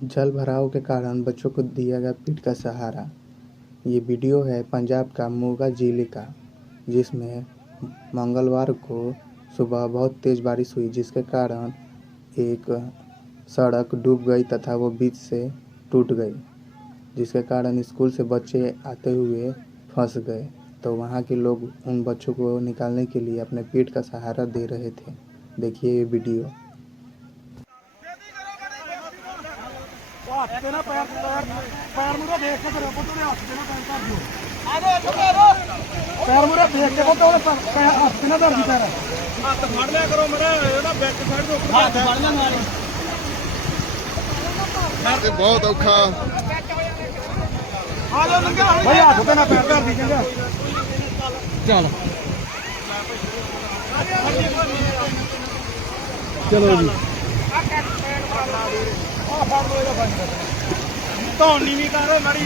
जल भराव के कारण बच्चों को दिया गया पीठ का सहारा। ये वीडियो है पंजाब का मोगा जिले का, जिसमें मंगलवार को सुबह बहुत तेज़ बारिश हुई, जिसके कारण एक सड़क डूब गई तथा वो बीच से टूट गई, जिसके कारण स्कूल से बच्चे आते हुए फंस गए। तो वहाँ के लोग उन बच्चों को निकालने के लिए अपने पीठ का सहारा दे रहे थे। देखिए ये वीडियो। पैर मुरे देख के तो हाथ से ना धरदी पैर हाथ फड़ लिया करो मेरा ਇਹਦਾ ਬੈਕ ਸਾਈਡ ਦੇ ਉੱਪਰ ਹੱਥ ਫੜ ਲਿਆ ਨਾਲ ਤੇ ਬਹੁਤ ਔਖਾ ਆ ਜਾ ਲੰਗਾ ਭਾਈ ਹੱਥ ਤੇ ਨਾ ਪੈਰ ਧਰਦੀ ਚੰਗਾ ਚੱਲ ਚਲੋ ਜੀ ਆ ਫੜ ਲੋ ਇਹਦਾ ਬੰਦ ਧੌਣ ਨੀਵੀਂ ਕਰ ਮੜੀ